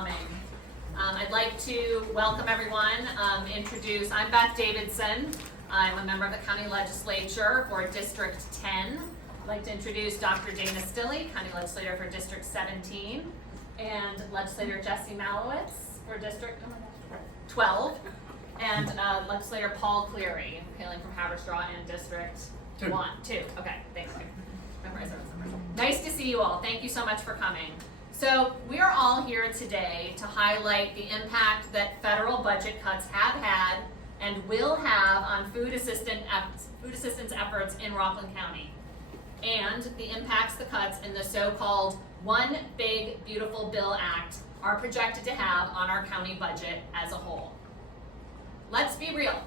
coming. I'd like to welcome everyone, I'm Beth Davidson. I'm a member of the county legislature for District 10. I'd like to introduce Dr. Dana Stilley, county legislator for District 17, and legislator Jesse Malowitz for District 12, and legislator Paul Cleary, hailing from Haverstraw and District 2. Okay, thanks. Memorize those numbers. Nice to see you all. Thank you so much for coming. So we are all here today to highlight the impact that federal budget cuts have had and will have on food assistance efforts in Rockland County, and the impacts the cuts in the so-called One Big Beautiful Bill Act are projected to have on our county budget as a whole. Let's be real.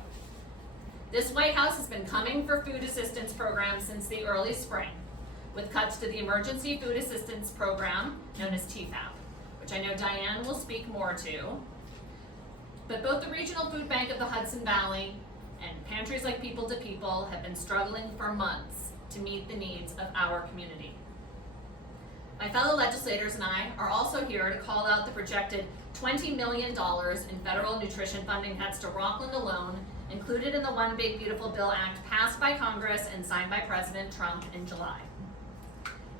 This White House has been coming for food assistance programs since the early spring, with cuts to the Emergency Food Assistance Program, known as TFAP, which I know Diane will speak more to. But both the Regional Food Bank of the Hudson Valley and pantries like People to People have been struggling for months to meet the needs of our community. My fellow legislators and I are also here to call out the projected $20 million in federal nutrition funding cuts to Rockland alone, included in the One Big Beautiful Bill Act passed by Congress and signed by President Trump in July.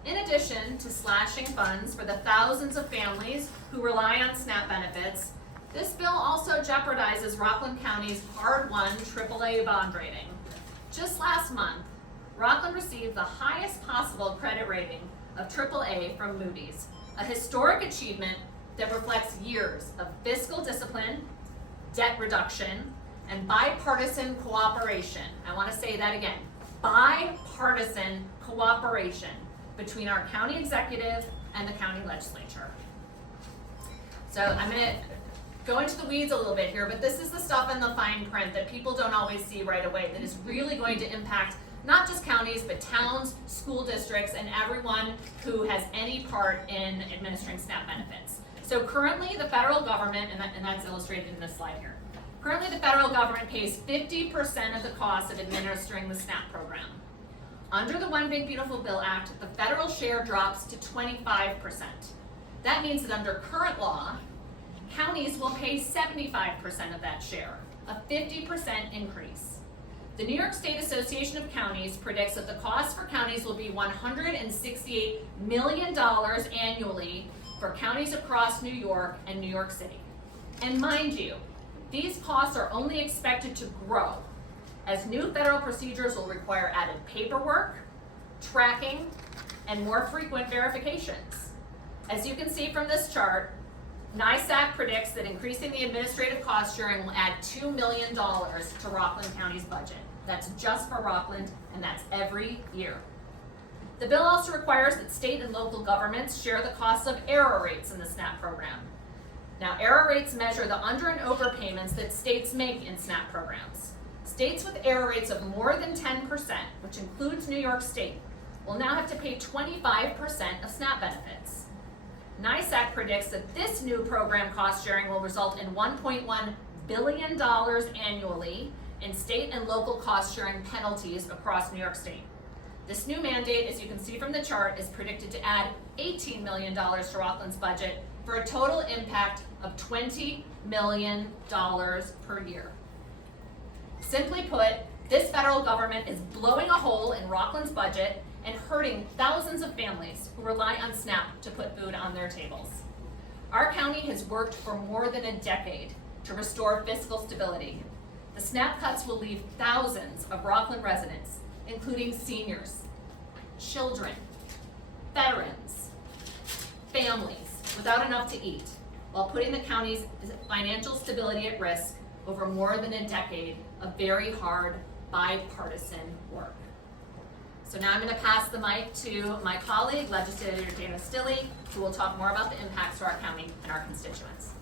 In addition to slashing funds for the thousands of families who rely on SNAP benefits, this bill also jeopardizes Rockland County's hard-won AAA bond rating. Just last month, Rockland received the highest possible credit rating of AAA from Moody's, a historic achievement that reflects years of fiscal discipline, debt reduction, and bipartisan cooperation. I want to say that again, bipartisan cooperation between our county executive and the county legislature. So I'm going to go into the weeds a little bit here, but this is the stuff in the fine print that people don't always see right away that is really going to impact not just counties, but towns, school districts, and everyone who has any part in administering SNAP benefits. So currently the federal government, and that's illustrated in this slide here, currently the federal government pays 50% of the cost of administering the SNAP program. Under the One Big Beautiful Bill Act, the federal share drops to 25%. That means that under current law, counties will pay 75% of that share, a 50% increase. The New York State Association of Counties predicts that the cost for counties will be $168 million annually for counties across New York and New York City. And mind you, these costs are only expected to grow as new federal procedures will require added paperwork, tracking, and more frequent verifications. As you can see from this chart, NISAC predicts that increasing the administrative cost sharing will add $2 million to Rockland County's budget. That's just for Rockland, and that's every year. The bill also requires that state and local governments share the costs of error rates in the SNAP program. Now, error rates measure the under and over payments that states make in SNAP programs. States with error rates of more than 10%, which includes New York State, will now have to pay 25% of SNAP benefits. NISAC predicts that this new program cost sharing will result in $1.1 billion annually in state and local cost sharing penalties across New York State. This new mandate, as you can see from the chart, is predicted to add $18 million to Rockland's budget for a total impact of $20 million per year. Simply put, this federal government is blowing a hole in Rockland's budget and hurting thousands of families who rely on SNAP to put food on their tables. Our county has worked for more than a decade to restore fiscal stability. The SNAP cuts will leave thousands of Rockland residents, including seniors, children, veterans, families, without enough to eat, while putting the county's financial stability at risk over more than a decade of very hard bipartisan work. So now I'm going to pass the mic to my colleague, Legislator Dana Stilley, who will talk more about the impacts to our county and our constituents.